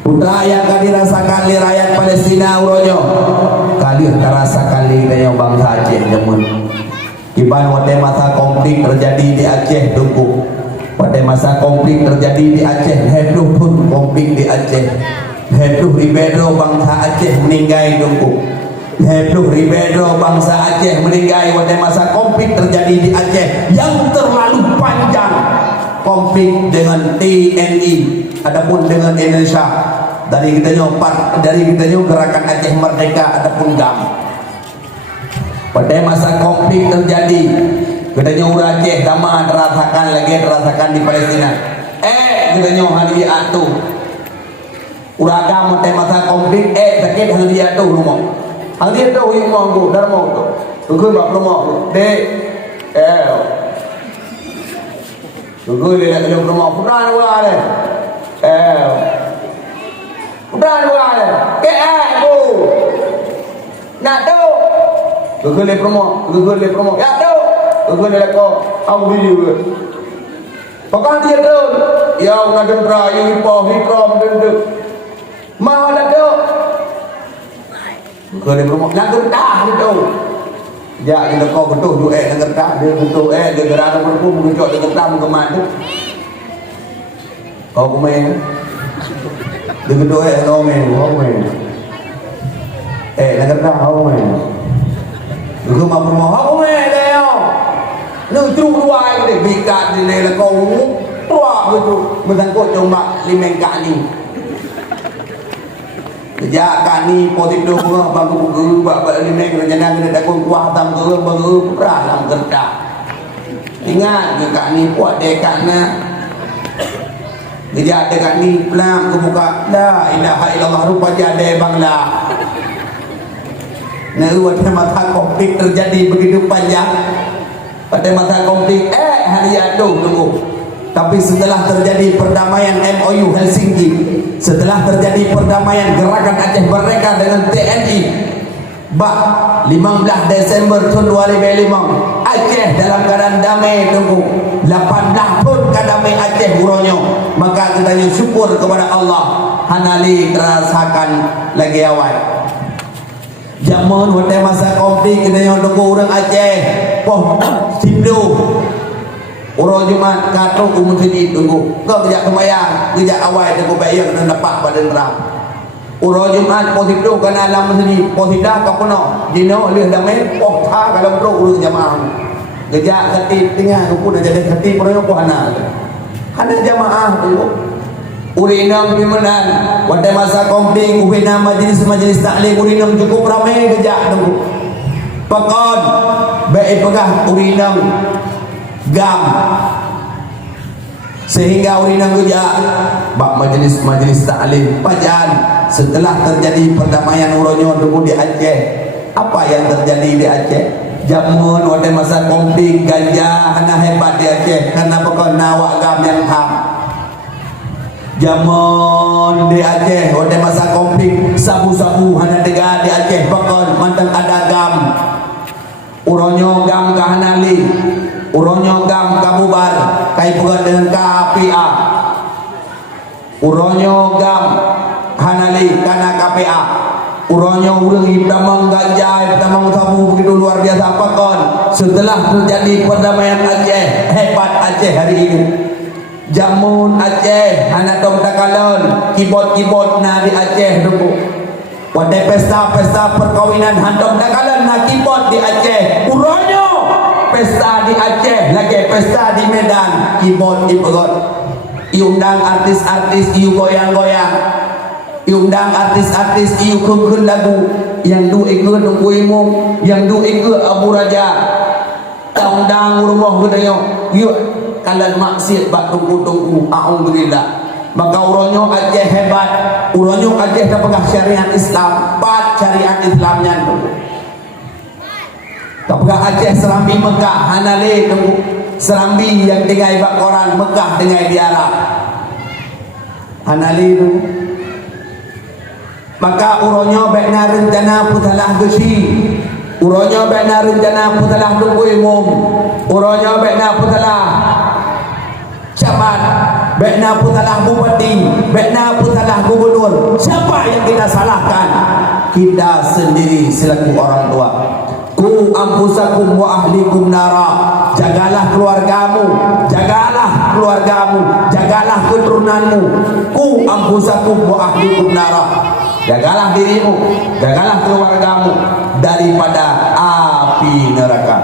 Putra yang kali rasakan li rakyat Palestina uronyo kali terasakan li dayo bangsa Aceh jamun kiban pada masa konflik terjadi di Aceh tunggu pada masa konflik terjadi di Aceh hebruh pun konflik di Aceh hebruh ribedo bangsa Aceh meninggal tunggu hebruh ribedo bangsa Aceh meninggal pada masa konflik terjadi di Aceh yang terlalu panjang konflik dengan TNI adapun dengan Indonesia dari kita gerakan Aceh Merdeka adapun GAM pada masa konflik terjadi kita urang Aceh sama terasakan di Palestina kita hari atu urang GAM pada masa konflik sakit hari atu rumah hari atu yang mau darmo tu tunggu bak rumah dek tunggu dia nak kena rumah punan gua le punan gua le ke bu nak tu tunggu le promo ya tu tunggu le ko au video pakai dia tu ya nak dendra yang ipoh hikrom denduk mau dah tu tunggu le promo nak gentah tu ya kita kau betul tu nak gentah dia betul dia gerak pun mungkin dia gentah mungkin mati kau komen dia betul kau komen nak gentah kau komen cứ mà mau mẹ đeo nó chung loài để bị cạn thì này là cầu toa mình thằng cô chồng bạn đi men cạn đi ya cạn đi positif dong bang cứ bạn đi men rồi nhà người ta con qua tam cứ ra làm gần cả ingat cái cạn đi qua để cạn na dia dekat ni pelam kebuka la ilaha illallah rupanya de bangla. Nah, pada masa konflik terjadi begitu panjang. Pada masa konflik hari itu tunggu. Tapi setelah terjadi perdamaian MOU Helsinki, setelah terjadi perdamaian gerakan Aceh Merdeka dengan TNI, 15 Desember tahun 2005 Aceh dalam keadaan damai tunggu 18 tahun kadamai Aceh buronyo maka kita syukur kepada Allah hanali terasakan lagi awal zaman pada masa konflik kita yang tunggu orang Aceh poh Sindu orang Jumat kata umat ini tunggu kau kejak kemayang kejak awal tunggu bayang dan dapat pada nerang Uro Jumat positif tu kena alam sini positif kau penuh dino leh damai poh tha kalau pro urus jamaah gejak khatib tengah aku pun jadi khatib orang ko hana jamaah tu urinam pimenan pada masa konflik ubina majlis taklim urinam cukup ramai gejak tu pakon baik pegah urinam GAM sehingga urinam gejak bab majlis taklim pajan setelah terjadi perdamaian uronyo dulu di Aceh apa yang terjadi di Aceh jamun pada masa konflik ganja hana hebat di Aceh karena pokok nawak GAM yang ham jamun di Aceh pada masa konflik sabu-sabu hana dega di Aceh pokok mantan ada GAM uronyo GAM kahanali uronyo GAM kabubar kai pegang dengan KPA uronyo GAM hanali karena KPA uronyo urang hitamang ganja hitamang sabu begitu luar biasa apa kon setelah terjadi perdamaian Aceh hebat Aceh hari ini jamun Aceh anak dong takalon keyboard na di Aceh dulu pada pesta perkawinan handong takalon na keyboard di Aceh uronyo pesta di Aceh lagi pesta di Medan keyboard iundang artis-artis iu goyang-goyang diundang artis-artis iu kengkun lagu yang du ikut nunggu imum yang du ikut Abu Raja undang rumah gedayo yuk kalian maksiat bak tunggu alhamdulillah maka uronyo Aceh hebat uronyo Aceh dah pegang syariat Islam bat syariat Islamnya tu tak pegang Aceh Serambi Mekah hanale tunggu Serambi yang tinggal bak koran Mekah tinggal di Arab hanale tu maka uronyo bekna rencana putalah besi uronyo bekna rencana putalah tunggu imum uronyo bekna putalah camat bekna putalah bupati, bekna putalah gubernur. Siapa yang kita salahkan? Kita sendiri selaku orang tua. Ku anfusakum wa ahlikum nara. Jagalah keluargamu, jagalah keluargamu, jagalah keturunanmu. Ku anfusakum wa ahlikum nara. Jagalah dirimu, jagalah keluargamu daripada api neraka.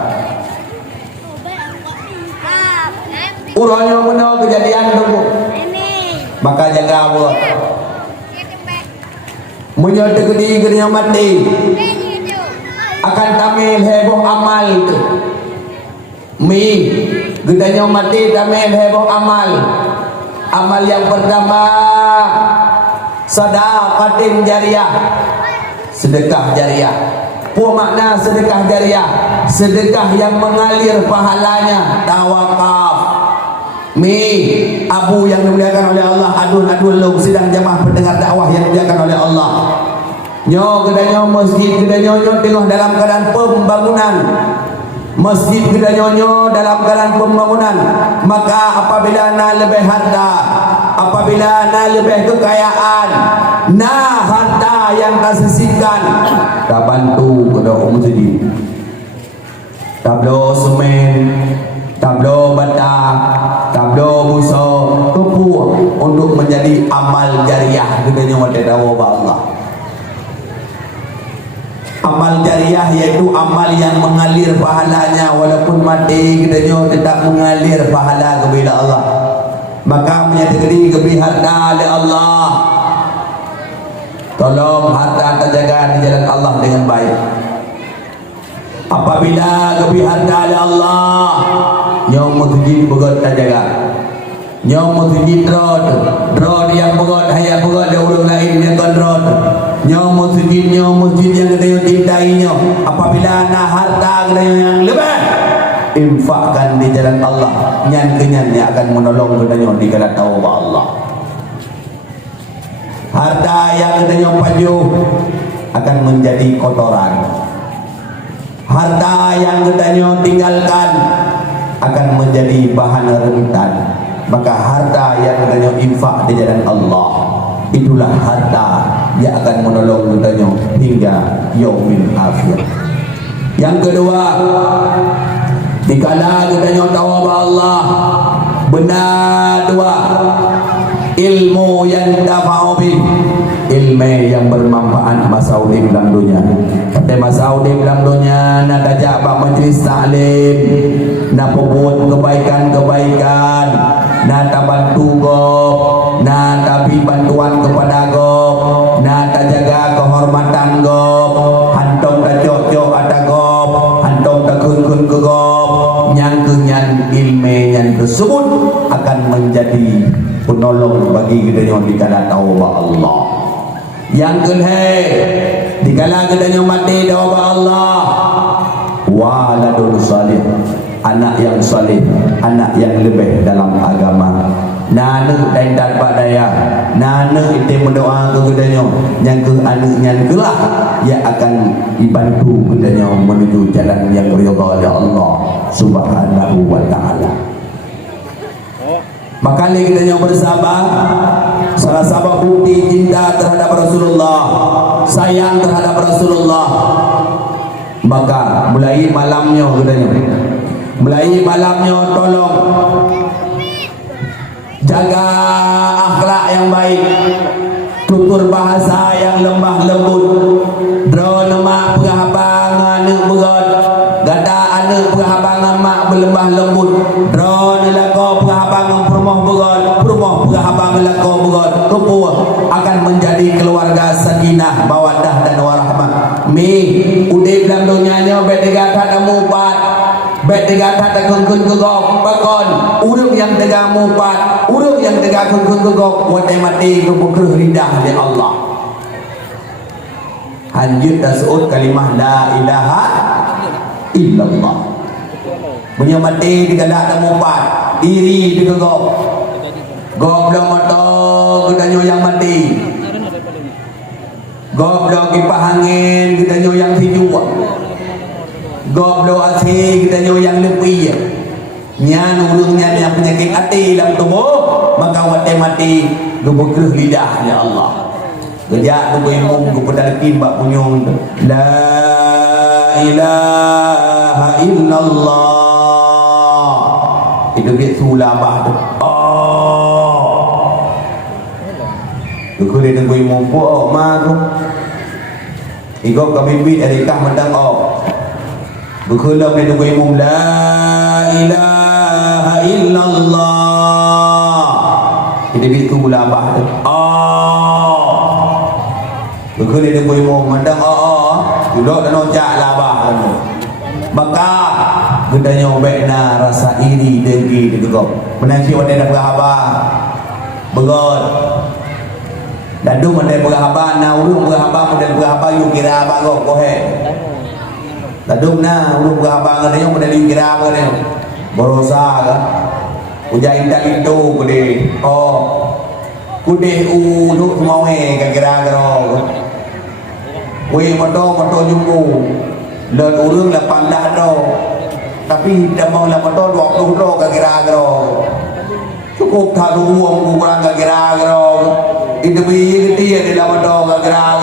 Urangnya mana kejadian tu, maka jaga Allah. Menyerta gedi gedinya mati akan tamil heboh amal tu. Mi gedanya mati tamil heboh amal. Amal yang pertama sedekatin jariyah, sedekah jariyah. Apa makna sedekah jariyah? Sedekah yang mengalir pahalanya, tawakaf. Mi abu yang dimuliakan oleh Allah, adun lu sidang jamaah pendengar dakwah yang dimuliakan oleh Allah. Nyo gedanya masjid gedanya nyo tengah dalam keadaan pembangunan. Masjid gedanya nyo dalam keadaan pembangunan. Maka apabila na lebih harta, apabila na lebih kekayaan, na harta yang tersisihkan, tak bantu kepada masjid. Tablo semen, tablo bata, tablo buso, kepu untuk menjadi amal jariah gedanya wate dawa Allah. Amal jariah yaitu amal yang mengalir pahalanya walaupun mati gedanya tetap mengalir pahala kepada Allah. Maka menyadari kepada harta oleh Allah. Tolong harta terjaga di jalan Allah dengan baik. Apabila kepada harta oleh Allah, nyom masjid begot terjaga. Nyom masjid road yang begot hayat begot ada urang lain yang road. Nyom masjid yang kita cintainya. Apabila nak harta yang lebih, infakkan di jalan Allah. Nyan kenyannya akan menolong kita di kala taubat Allah. Harta yang kita paju akan menjadi kotoran. Harta yang kita tinggalkan akan menjadi bahan rentan. Maka harta yang kita infak di jalan Allah, itulah harta yang akan menolong kita hingga yaumil akhir. Yang kedua, dikala kita tawab Allah, benar dua, ilmu yang dafa'u bih, ilmu yang bermanfaat masa udip dalam dunia. Pada masa udip dalam dunia, nak ajak bak majlis taklim, nak pembuat kebaikan-kebaikan, nak bantu gop, nak tapi bantuan kepada gop, nak jaga kehormatan gop, hantong tak cok-cok ada gop, hantong tak kun-kun ke gop, nyang-kenyan ilmu yang tersebut akan menjadi penolong bagi kita yang dikala taubat Allah. Yang kedua, dikala kita yang mati taubat Allah, waladun salih, anak yang salih, anak yang lebih dalam agama. Nana dan pak daya, nana itu mendoa ke kedanya, yang ke anaknya kelah yang akan dibantu kedanya menuju jalan yang ridha oleh Allah Subhanahu wa taala. Maka kita yang bersabar, salah satu bukti cinta terhadap Rasulullah, sayang terhadap Rasulullah. Maka mulai malamnya katanya, mulai malamnya tolong jaga akhlak yang baik, tutur bahasa yang lembah lembut, drone mak pengabangan anak berat, gada anak pengabangan mak berlembah lembut, drone lako pengabangan permoh berat, permoh pengabangan lako berat, rupu akan menjadi keluarga sakinah, mawaddah dan warahmah. Mi udip dalam dunianya betiga kata mupat, betiga kata kun-kun gegok, bakon urung yang tega mupat, urung yang tega kun-kun gegok, wadah mati kebukuh rindah oleh Allah. Hanjut tasud kalimah la ilaha illallah. Menyamati digalak temupat, diri digegok, goblok motor gedanyo yang mati, goblok kipas angin gedanyo yang hidup, goblok asih gedanyo yang lebih, Nyan urungnya yang penyakit hati dalam tubuh, maka wate mati lubuh lidah ya Allah. Gejak tu imum tu pedalkin bak punyung la ilaha illallah. Itu biar sulabah tu. Aku lihat aku imum po ma tu. Iko kami bit dari kah mendang Berkelam dia tunggu imam la ilaha illallah. Kita bisu labah tu. Berkelam dia tunggu imam mandang duduk dan nojak labah tu. Maka gedanya obekna rasa iri dengki dia kau. Menangki wadai dah berhabar. Begot. Dadu mandai berhabar na urung berhabar mandai berhabar yuk kira abang kau kohe. Tadung na ulung berhabang ada yang medali kira apa dia berosa kan ujain tak itu kude kude uduk semua kira moto jumbo dan ulung la pandah do tapi dah mau la moto 20 do kira cukup thalu uang kurang kira itu bi dia di la moto kira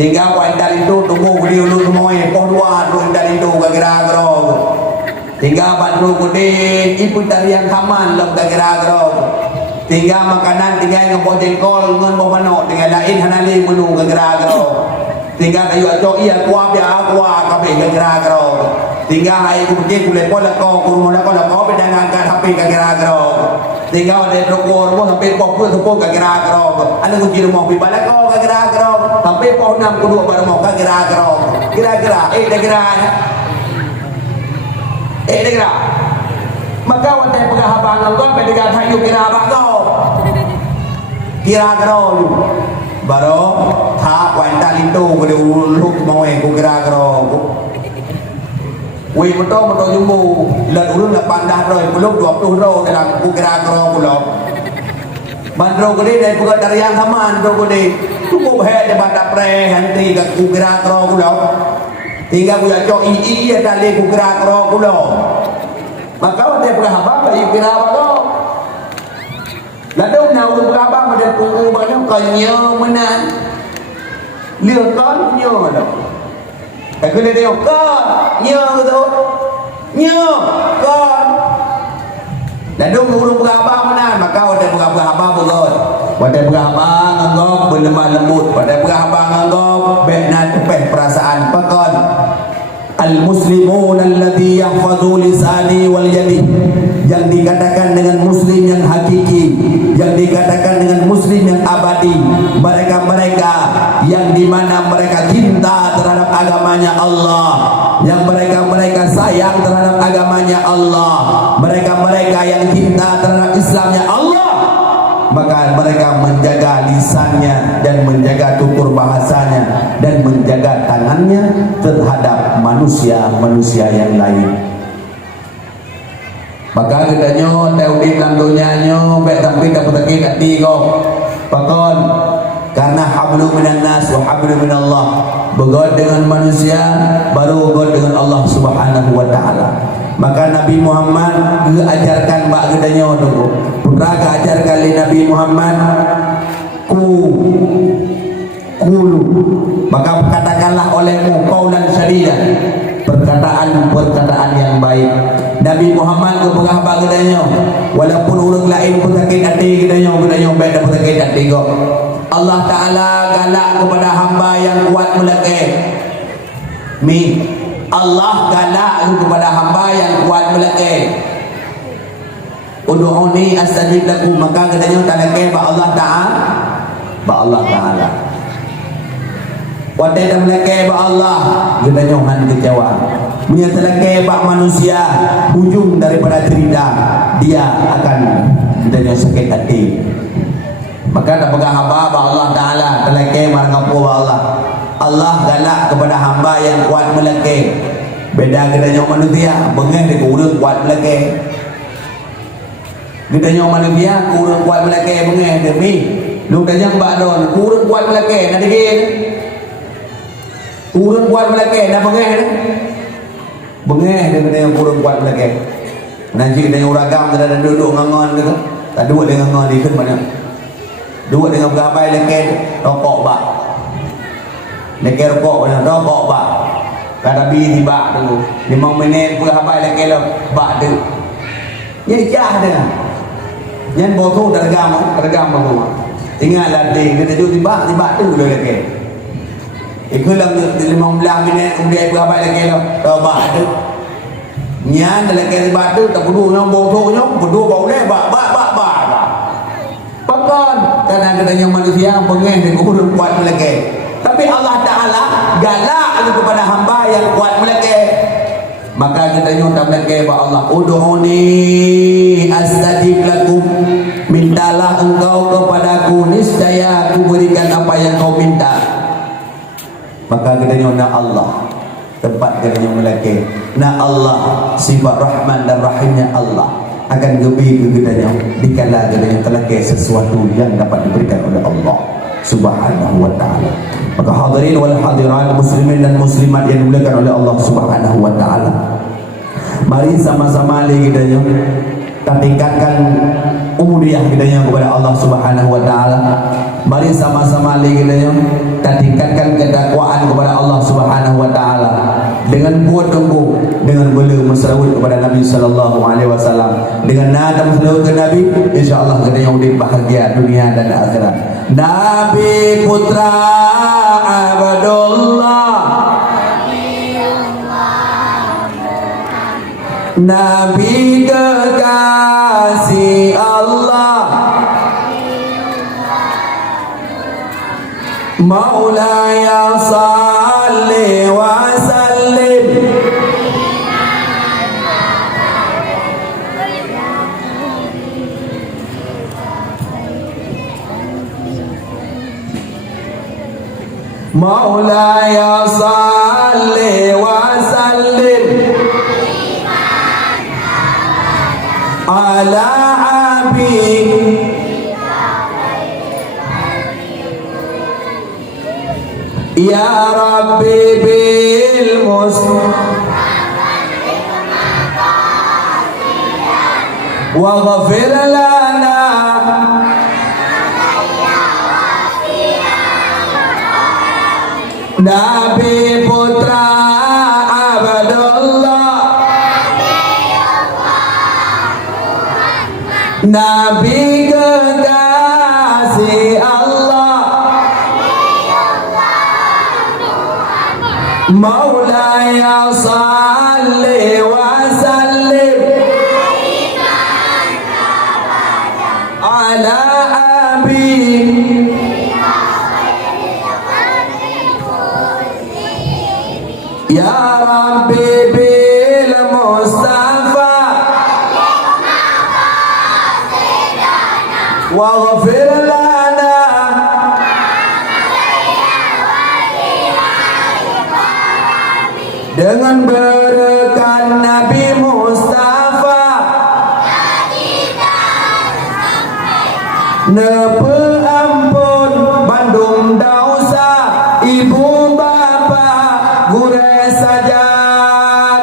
tinggal wanita itu tunggu beli ulu semua pohwa wanita itu kira-kira tinggal bantu kudin ibu tarian kaman lom kira-kira tinggal makanan tinggal ngepot jengkol ngon bawano tinggal lain hanali menu kira-kira tinggal kayu acok iya kuah biar kuah kape kira-kira tinggal hai kucing kulit pola kau kurung pola kau pedang angkat HP kira-kira tinggal ada rokok sampai pokok sepuluh kira-kira ada kunci rumah bibala kau kira-kira sampai pohon 6 kedua pada mau kira-kira kira maka wantai penghabang kau pendekat hayu kira abang kau kira-kira baru tak wanita itu boleh uluk mau kira-kira Wei motor jumbo lan urun la pandah roy belum 20 ro dalam kira-kira belum bandro gede dari bukan dari yang saman do gede cukup he de bata pre hantri ka kira-kira belum tinggal buya cok iya tali kira-kira belum maka wate berhabang bayi kira apa lalu na urun berhabang pada tunggu banyak kanya menan lihat kan nyo aku lihat dia kan tu kan dan dong urung berabang mana maka wadah berabang begot wadah berabang anggap berlemah lembut wadah berabang anggap benar tepeh perasaan pakon al-muslimun alladhi yahfazu lisani wal yadi yang dikatakan dengan muslim yang hakiki yang dikatakan dengan muslim yang abadi mereka-mereka yang dimana mereka cinta terhadap agamanya Allah yang mereka sayang terhadap agamanya Allah mereka-mereka yang cinta terhadap Islamnya Allah maka mereka menjaga lisannya dan menjaga tutur bahasanya dan menjaga tangannya terhadap manusia-manusia yang lain. Maka katanya teudin dalam dunianya baik sampai dapat sakit hati kau pakon karena hablu minan nas wa hablu minallah begot dengan manusia baru begot dengan Allah Subhanahu wa taala. Maka Nabi Muhammad ajarkan bak gedanya tu putra ajarkan li Nabi Muhammad kulu maka katakanlah olehmu qaulan sadidan perkataan yang baik. Nabi Muhammad keberah bak gedanya walaupun orang lain pun sakit hati gedanya baik dah sakit hati kau. Allah Ta'ala galak kepada hamba yang kuat melekeh Allah galak kepada hamba yang kuat melekeh Udu'uni astajib lakum maka katanya talakeh ba Allah Ta'ala wadai dah melekeh ba Allah katanya han kecewa punya talakeh ba manusia ujung daripada cerita dia akan katanya sakit hati maka tak pegang hamba Allah Ta'ala telekeh marang Allah galak kepada hamba yang kuat melekeh beda gedanya manusia bengeh dia kurang kuat melekeh gedanya manusia kurang kuat melekeh bengeh demi lu danyang bakdon kurang kuat melekeh nak digin kurang kuat melekeh nak bengeh dia gedanya kurang kuat melekeh Nanti dengan uragam ada duduk ngangon gitu. Tak duduk dengan ngangon di mana. Duduk dengan gabai leket rokok bak. Leket rokok mana rokok bak. Kada bi di bak tu. 5 minit pun gabai leket bak tu. Ye jah dah. Yang bodoh tergam tu. Tinggal latih kita duduk di bak tu leket. Ikut lang 15 minit kemudian gabai leket bak tu. Nyan dalam kiri batu tak perlu yang bodohnya berdua bau le bak pakan kadang-kadang yang manusia pengen dengan urut kuat meleke, tapi Allah Ta'ala galak kepada hamba yang kuat meleke. Maka kita nyuta meleke ba Allah, udhuni astajib lakum, mintalah engkau kepadaku niscaya aku berikan apa yang kau minta. Maka kita nyuta Allah tempat kerja melaki. Nah Allah sifat Rahman dan Rahimnya Allah akan lebih kegetanya dikala kerja terlaki sesuatu yang dapat diberikan oleh Allah Subhanahu wa Ta'ala. Maka hadirin wal hadirat, muslimin dan muslimat yang dimuliakan oleh Allah Subhanahu wa Ta'ala, mari sama-sama lagi kita tingkatkan ubudiyah kita kepada Allah Subhanahu wa Ta'ala. Mari sama-sama lagi kita tingkatkan kedakwaan kepada Allah Subhanahu wa Ta'ala dengan buat kembung, dengan bela bersalawat kepada Nabi sallallahu alaihi wasallam, dengan nada bersalawat ke Nabi, insyaallah kita yang hidup bahagia dunia dan akhirat. Nabi putra Abdullah, Nabi kekasih Allah, Maulaya salli wa sallim Maulaya salli wa sallim ala habib ya Rabbi bil wa ghafir lana Nabi putra Abdullah, Nabi kekasih Allah, Maulaya salli wa sallim ala abi ya Rabbi bil Mustafa waghfir lana dengan berkat Nabi Mustafa nepe ampun Bandung dausa ibu bapa gure sajad.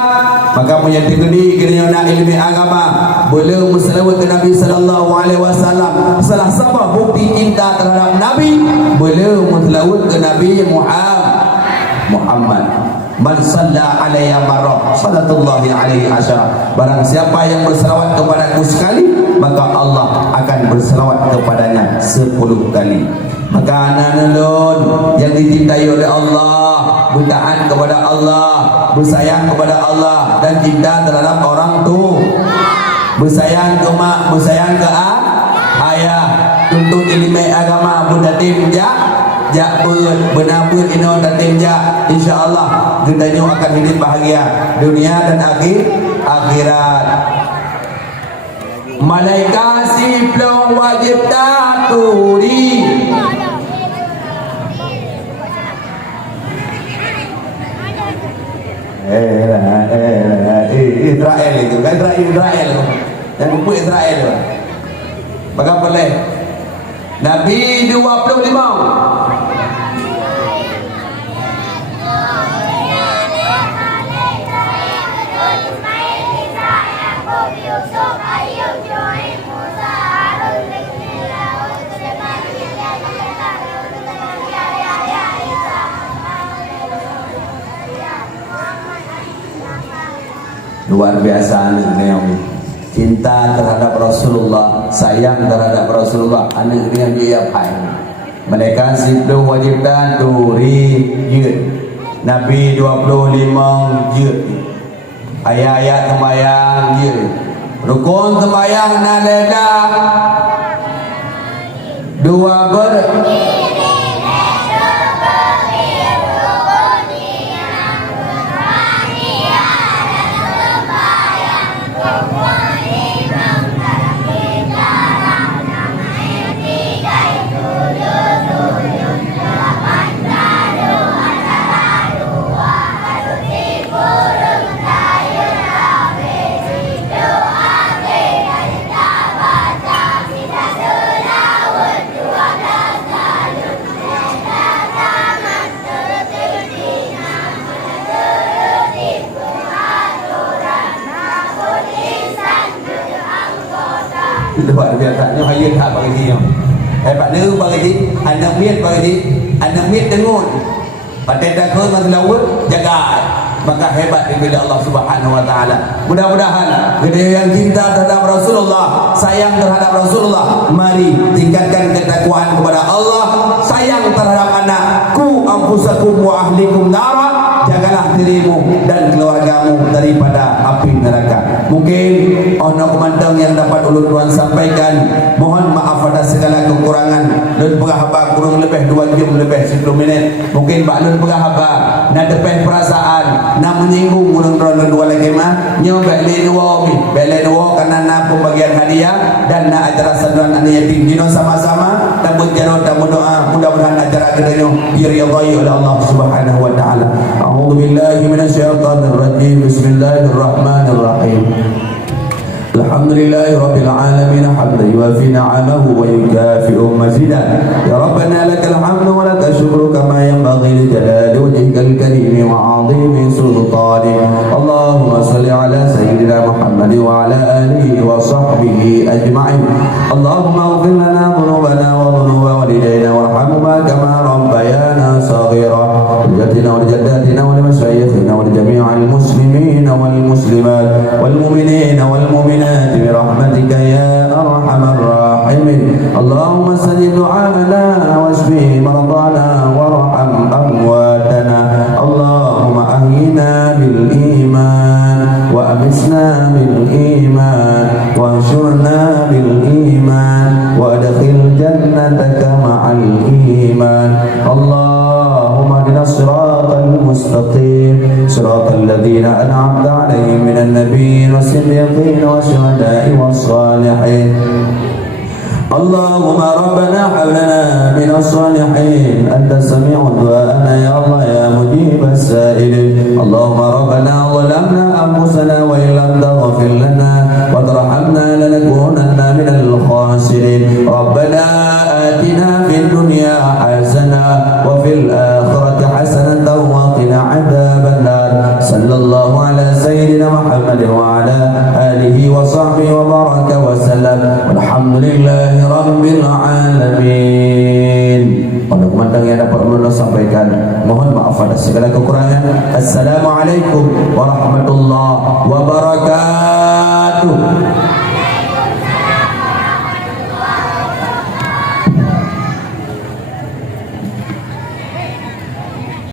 Maka punya tinggi kena nak ilmu agama boleh berselawat ke Nabi sallallahu alaihi wasallam. Salah satu bukti cinta terhadap Nabi boleh berselawat ke Nabi Muhammad. Man salla alayya marrah sallallahu alaihi asyara. Barang siapa yang berselawat kepadaku sekali, maka Allah akan berselawat kepadanya 10 kali. Maka anak nelun yang dicintai oleh Allah, bertahan kepada Allah, bersayang kepada Allah, dan cinta terhadap orang tua, bersayang ke mak, bersayang ke ayah, tuntut ilmu agama, bunda tim jak benar-benar ino dan tim jak, insyaallah kita akan hidup bahagia dunia dan akhirat. Malaikat siflong wajib taturi Israel itu kan Israel yang buku Israel bagaimana boleh Nabi 25 Dios luar biasa anak Naomi, cinta terhadap Rasulullah, sayang terhadap Rasulullah. Anak dia dia pai mereka siplu wajibkan turi yud Nabi 25 yud ayat-ayat sembahyang yud rukun sembahyang nadada dua ber luar biasa. Nyo hayat tak bagi dia. Pak nữ bagi anak miet dengun. Pada takut maslawut jaga. Maka hebat daripada Allah Subhanahu wa taala. Mudah-mudahan kita yang cinta terhadap Rasulullah, sayang terhadap Rasulullah, mari tingkatkan ketakwaan kepada Allah, sayang terhadap anakku, anfusakum wa ahlikum nara, jagalah dirimu dan keluargamu daripada api neraka. Mungkin ono komandang yang dapat ulun tuan sampaikan, mohon maaf atas segala kekurangan. Lun pengahaba kurang lebih 2 jam lebih 10 minit. Mungkin Pak Lun pengahaba na depan perasaan na menyinggung ulun dua lagi mah nyo beli dua karena na pembagian hadiah dan na acara santunan anak yatim dino sama-sama tambut jaro tambut doa mudah-mudahan acara kita nyo diridhai oleh Allah Subhanahu wa taala. A'udzu billahi minasyaitonir rajim. Bismillahirrahmanirrahim. Alhamdulillahi rabbil alamin hamdan yuwafi ni'amahu wa yukafi'u mazidah. Ya rabbana lakal hamdu wa lakal syukru kama yanbaghi li jalali wajhikal karim wa 'azimi sultanik. Allahumma salli ala sayyidina Muhammad wa ala alihi wa sahbihi ajma'in. Allahumma ighfir lana dhunubana wa dhunuba walidayna warhamhuma kama rabbayana saghira. Jatina wa jaddatina wa limashayikhina wa li jami'il muslimina wal muslimat wal mu'minina wal mu'minat برحمتك يا أرحم الراحمين. اللهم استجب دعاءنا واشف مرضانا وارحم أمواتنا. اللهم أحينا بالإيمان وأمسنا بالإيمان وانشرنا بالإيمان وأدخل جنتك مع الإيمان. اللهم اهدنا الصراط المستقيم صراط الذين أنعمت عليهم من النبيين والصديقين والشهداء والصالحين. اللهم ربنا هب لنا من الصالحين أنت سميع دعاءنا يا الله يا مجيب السائلين. اللهم ربنا ظلمنا أنفسنا وإن لم تغفر لنا وترحمنا لنكونن من الخاسرين. ربنا آتنا في الدنيا حسنة وفي الآخرة حسنة وقنا عذاب النار. صلى الله على سيدنا محمد وعلى آله وصحبه وبارك وسلم والحمد لله Rabbil alamin. Pada komandang yang dapat ulun sampaikan, mohon maaf atas segala kekurangan. Assalamualaikum warahmatullahi wabarakatuh.